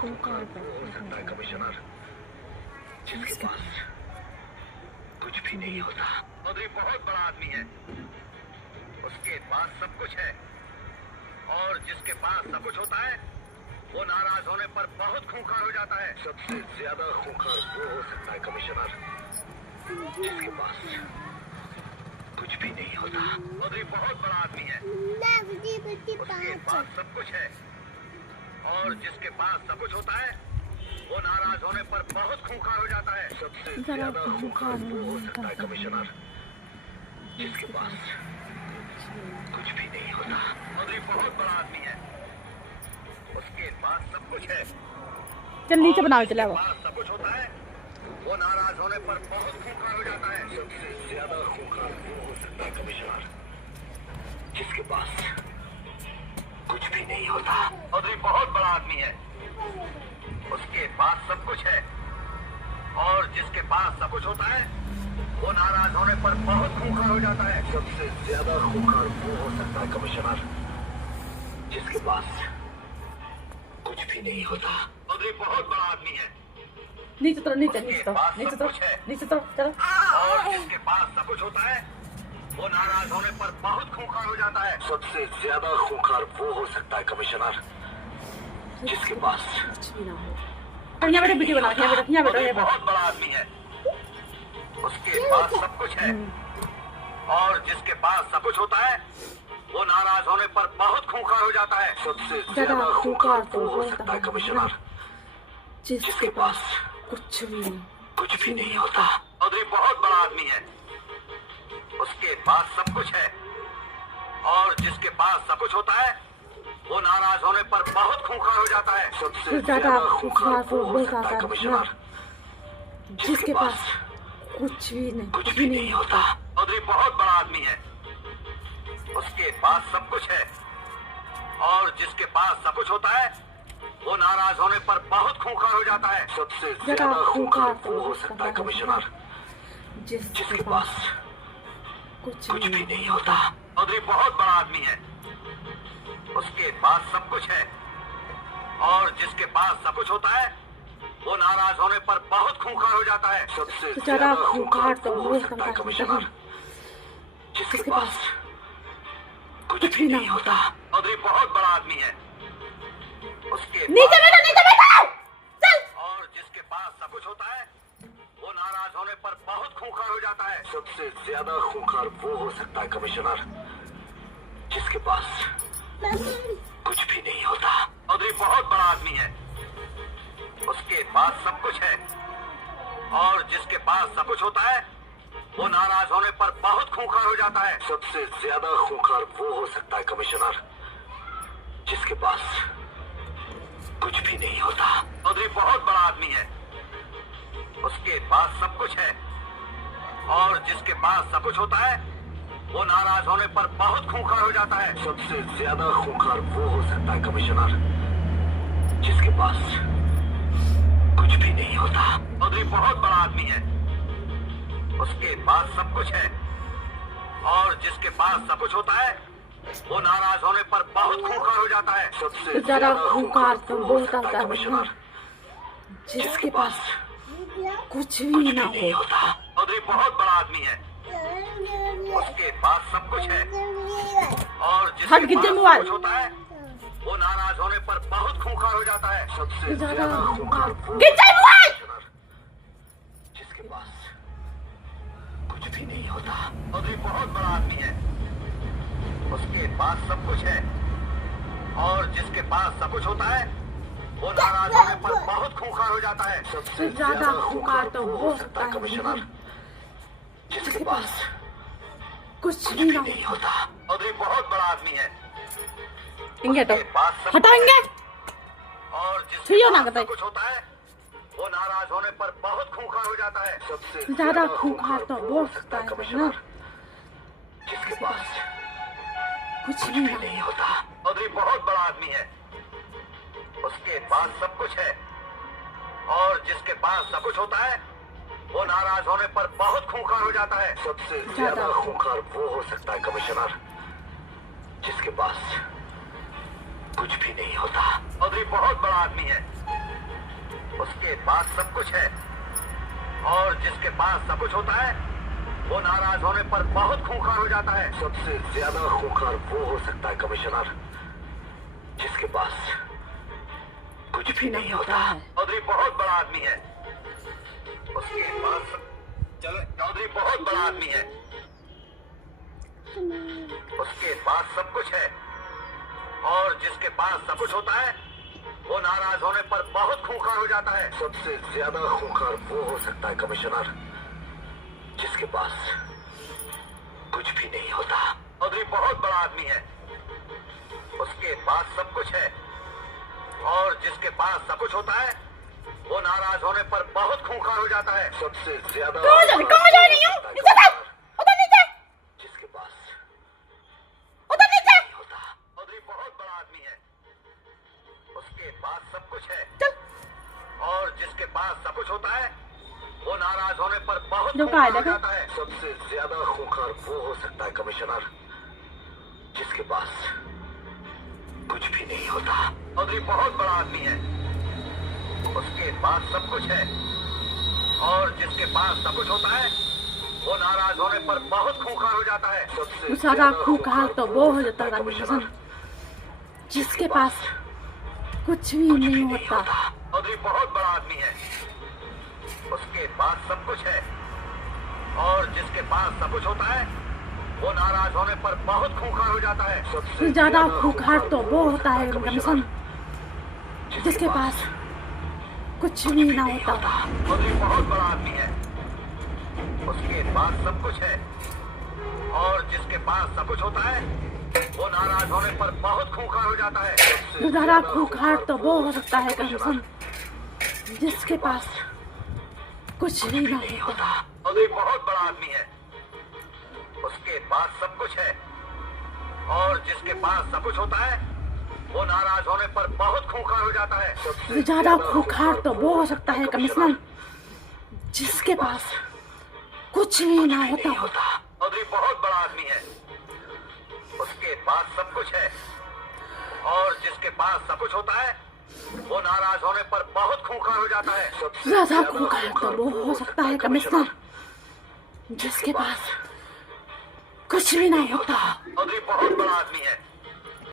खूंखार वो हो सकता है कमिश्नर, जिसके पास कुछ भी नहीं होता। चौधरी बहुत बड़ा आदमी है, उसके पास सब कुछ है, और जिसके पास सब कुछ होता है वो नाराज होने पर बहुत खूंखार हो जाता है। सबसे ज्यादा खूंखार वो हो सकता है कमिश्नर, जिसके पास कुछ भी नहीं होता। चौधरी बहुत बड़ा आदमी है, उसके पास सब कुछ है, और जिसके पास सब कुछ होता है वो नाराज होने पर बहुत खूंखार हो जाता है। सबसे ज्यादा खूंखार वो हो सकता है कमिश्नर, जिसके पास कुछ भी नहीं होता। चौधरी बहुत बड़ा आदमी है, उसके पास सब कुछ है, चल नीचे बनाओ, चला वो पास सब कुछ होता है, वो नाराज होने पर बहुत खूंखार हो जाता है। सबसे ज्यादा खूंखार वो हो सकता है कमिश्नर, जिसके पास कुछ भी नहीं होता। चौधरी बहुत बड़ा आदमी है, उसके पास सब कुछ है, और जिसके पास सब कुछ होता है वो नाराज होने पर बहुत खूंखार हो जाता है। सबसे ज्यादा खूंखार वो हो सकता है कमिश्नर, जिसके पास कुछ भी नहीं होता। चौधरी बहुत बड़ा आदमी है, नीचे तो नीचे उसके नीचे तो पास नीचे सब तो कुछ है, नीचे तो चलो। और जिसके पास सब कुछ होता है वो नाराज होने पर बहुत खूंखार हो जाता है। सबसे ज्यादा खूंखार वो हो सकता है कमिश्नर, जिसके पास कुछ भी ना हो। यहाँ बेटा वीडियो बना, यहाँ बेटा चौधरी बहुत बड़ा आदमी है, उसके पास सब कुछ है, और जिसके पास सब कुछ होता है वो नाराज होने पर बहुत खूंखार हो जाता है। सबसे ज्यादा खूंखार वो हो सकता है कमिश्नर, जिसके पास कुछ भी नहीं कुछ भी नहीं होता। चौधरी बहुत बड़ा आदमी है, उसके पास सब कुछ है, और जिसके पास सब कुछ होता है वो नाराज होने पर बहुत खूंखार हो जाता है। सबसे ज्यादा खूंखार वो हो सकता है कमिश्नर, जिसके पास कुछ भी नहीं होता। चौधरी बहुत बड़ा आदमी है, उसके पास सब कुछ है, और जिसके पास सब कुछ होता है वो नाराज होने पर बहुत खूंखार हो जाता है। सबसे ज्यादा खूंखार वो हो सकता है कमिश्नर, जिसके पास कुछ कुछ भी नहीं होता। चौधरी बहुत बड़ा आदमी है, उसके पास सब कुछ है, और जिसके पास सब कुछ होता है वो नाराज होने पर बहुत खूंखार हो जाता है। सबसे ज्यादा खूंखार तो हो सकता है कमिश्नर, जिसके पास कुछ भी नहीं होता। चौधरी बहुत बड़ा आदमी है, उसके नीचे बैठो, चल। और जिसके पास सब कुछ होता है वो नाराज होने पर बहुत खूंखार हो जाता है। सबसे ज्यादा खूंखार वो हो सकता है कमिश्नर, जिसके पास कुछ भी नहीं होता। चौधरी बहुत बड़ा आदमी है, उसके पास सब कुछ है, और जिसके पास सब कुछ होता है वो नाराज होने पर बहुत खूंखार हो जाता है। सबसे ज्यादा खूंखार वो हो सकता है कमिश्नर, जिसके पास कुछ भी नहीं होता। चौधरी बहुत बड़ा आदमी है, उसके पास सब कुछ है, और जिसके पास सब कुछ होता है वो नाराज होने पर बहुत खूंखार हो जाता है। सबसे ज्यादा खूंखार वो हो सकता है कमिश्नर, जिसके पास कुछ भी नहीं होता। चौधरी बहुत बड़ा आदमी है, उसके पास सब कुछ है, और जिसके पास सब कुछ होता है वो नाराज होने पर बहुत खूंखार हो जाता है। सबसे ज्यादा खूंखार तो हो सकता है कमिश्नर, जिसके पास कुछ भी ना नहीं होता। चौधरी बहुत बड़ा आदमी है, उसके पास सब कुछ है, और हट जिसके गिर पास मोबाइल। सब कुछ होता है वो नाराज होने पर बहुत खूंखार हो जाता है। सबसे ज्यादा खूंखार वो गिर जाए मोबाइल। जिसके पास कुछ भी नहीं होता। चौधरी बहुत बड़ा आदमी है, उसके पास सब कुछ है, और जिसके पास सब कुछ होता है वो नाराज होने पर बहुत खूंखार हो जाता है। सबसे ज्यादा खूंखार तो हो सकता है कमिश्नर, जिसके पास कुछ कुछ भी भी ना नहीं होता। चौधरी बहुत बड़ा आदमी है, इंगे तो उसके पास सब हटाएंगे, और जिसके छुइयो ना पास कतई। सब कुछ होता है वो नाराज होने पर बहुत खूंखार हो जाता है। सबसे ज्यादा खूंखार तो वो हो सकता है कमिश्नर, जिसके पास कुछ कुछ भी भी ना नहीं होता। चौधरी बहुत बड़ा आदमी है, उसके पास सब कुछ है, और जिसके पास सब कुछ होता है वो नाराज होने पर बहुत खूंखार हो जाता है। सबसे ज्यादा खूंखार वो हो सकता है कमिश्नर, जिसके पास कुछ भी नहीं होता। चौधरी बहुत बड़ा आदमी है, उसके पास सब कुछ है, और जिसके पास सब कुछ होता है वो नाराज होने पर बहुत खूंखार हो जाता है। सबसे ज्यादा खूंखार वो हो सकता है कमिश्नर जिसके पास कुछ भी नहीं होता। चौधरी बहुत बड़ा आदमी है, उसके पास चलो चौधरी बहुत बड़ा आदमी है, उसके पास सब कुछ है, और जिसके पास सब कुछ होता है वो नाराज होने पर बहुत खूंखार हो जाता है। सबसे ज्यादा खूंखार वो हो सकता है कमिश्नर जिसके पास कुछ भी नहीं होता। चौधरी बहुत बड़ा आदमी है, उसके पास सब कुछ है, और जिसके पास सब कुछ होता है वो नाराज होने पर बहुत खूंखार हो जाता है। सबसे ज्यादा कहाँ जा रही हूँ? उधर नीचे जिसके पास उधर नीचे नहीं होता। चौधरी बहुत बड़ा आदमी है, उसके पास सब कुछ है, और जिसके पास सब कुछ होता है वो नाराज होने पर बहुत जो खूंखार हो देखो। जाता है। सबसे ज्यादा खूंखार वो हो सकता है कमिश्नर जिसके पास कुछ भी नहीं होता। चौधरी बहुत बड़ा आदमी है, उसके पास सब कुछ है, और जिसके पास सब कुछ होता है वो नाराज होने पर बहुत खूंखार हो जाता है। सबसे ज्यादा खूंखार तो वो हो जाता है कमिश्नर जिसके पास कुछ भी नहीं होता। चौधरी बहुत बड़ा आदमी है, उसके पास सब कुछ है, और जिसके पास सब कुछ होता है वो नाराज होने पर बहुत खूंखार हो जाता है। सबसे ज्यादा खूंखार तो वो होता है कमिश्नर जिसके पास कुछ भी ना होता। चौधरी बहुत बड़ा आदमी है, उसके पास सब कुछ है, और जिसके पास सब कुछ होता है वो नाराज होने पर बहुत खूंखार हो जाता है। ज्यादा खूंखार तो वो हो सकता है कमिश्नर जिसके पास कुछ भी ना होता। चौधरी बहुत बड़ा आदमी है, उसके पास सब कुछ है, और जिसके पास सब कुछ होता है वो नाराज होने पर बहुत खूंखार हो जाता है। ज्यादा खूंखार तो वो हो सकता है कमिश्नर जिसके पास कुछ भी ना होता। चौधरी बहुत बड़ा आदमी है, उसके पास सब कुछ है, और जिसके पास सब कुछ होता है वो नाराज होने पर बहुत खूंखार हो जाता है। ज्यादा खूंखार तो वो हो सकता है कमिश्नर जिसके पास कुछ भी ना होता। चौधरी बहुत बड़ा आदमी है,